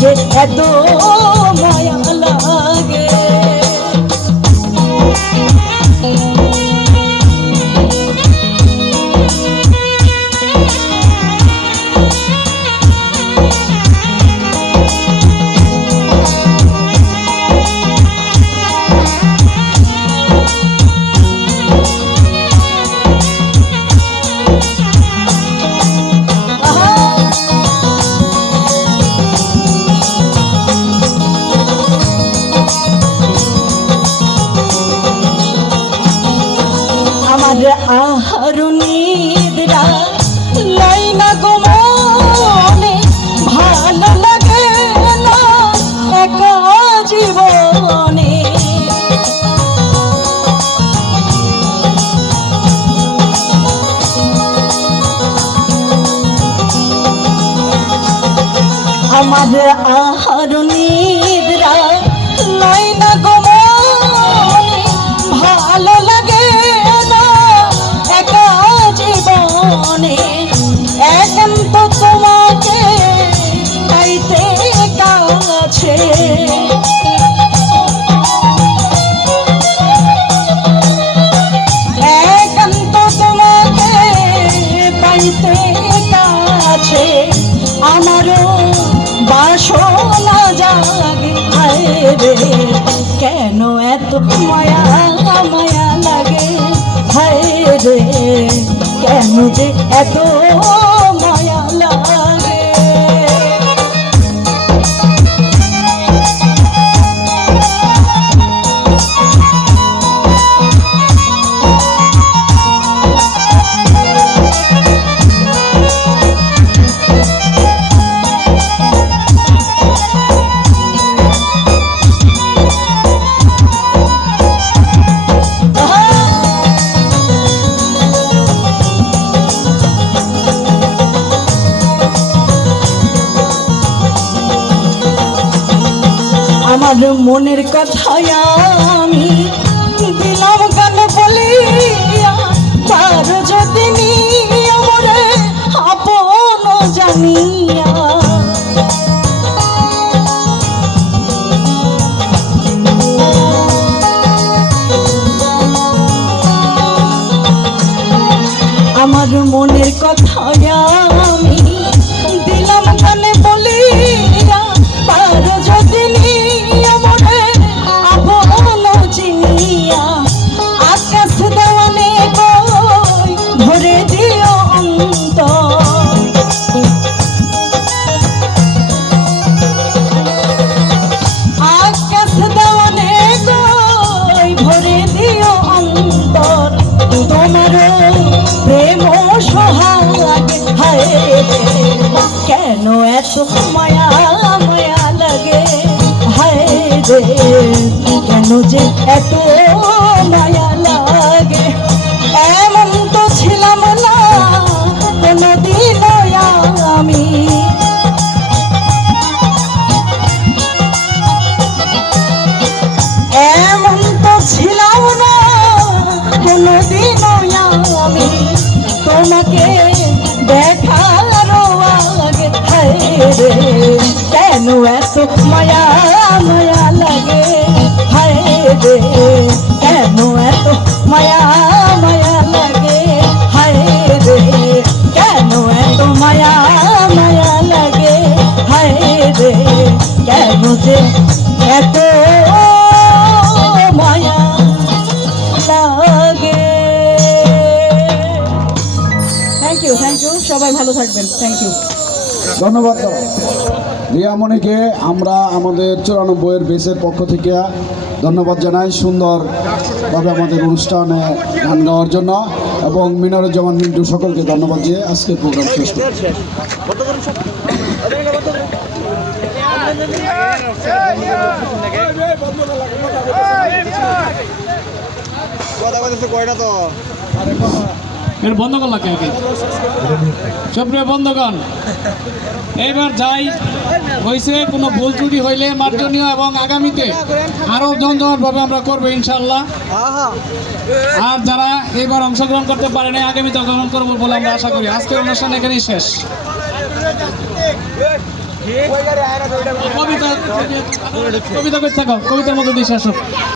যে এত মায়া লাগে। আহার নিদ্রা লাই না গো মনে, ভালো লাগে না একা জীবনে। আমার আহার নিদ্রা লাই না গো মনে, ভালো লাগে একান্ত তোমাকে পাইতে কাছে, একান্ত তোমাকে পাইতে কাছে, আমারও বাসনা জাগে। হায় রে কেন এত মায়া মায়া লাগে, হায় রে কেন যে এত মায়া লাগে। আমার মনের কথা আমি দিলাম গান বলিয়া, তার যদি নিয়মরে আপন জানিয়া। আমার মনের কথা আমি দিলাম গান বলিয়া, তার যদি নিয়মরে আপন চিনিয়া। আকাশ দেওয়ানে কই ধরে দিও অন্তর, কেন এত মায়া মায়া লাগে, হায় রে কেন যে এত মায়া লাগে। এমন তো ছিলাম না কোনদিনও আমি, এমন তো ছিলাম না কোনদিনও আমি তোমাকে দেখার আগে। হায় রে কেন এত মায়া মায়া লাগে, হায় রে কেন এত মায়া মায়া লাগে, হায় রে কেন এত মায়া মায়া লাগে, হায় রে কেন যে এত মায়া লাগে। থ্যাংক ইউ, সবাই ভালো থাকবেন, থ্যাংক ইউ। ধন্যবাদ রিয়ামণিকে আমরা আমাদের 94 বেসের পক্ষ থেকে ধন্যবাদ জানাই সুন্দরভাবে আমাদের অনুষ্ঠানে গান গাওয়ার জন্য, এবং মিনারুজ্জামান মিন্টু সকলকে ধন্যবাদ দিয়ে আজকের প্রোগ্রাম শেষ করছি। এটা বন্ধ করলা কে? সুপ্রিয় বন্ধুগণ, এবার যাই হয়েছে, কোনো ভুল ত্রুটি হইলে মার্জনীয়, এবং আগামীতে আরও জমজমাটভাবে আমরা করবো ইনশাল্লাহ। আর যারা এবার অংশগ্রহণ করতে পারে না, আগামীতে অংশগ্রহণ করবো বলে আমরা আশা করি। আজকের অনুষ্ঠান এখানেই শেষ। কবিতা কবিতার মধ্যে দিয়ে শেষ হোক।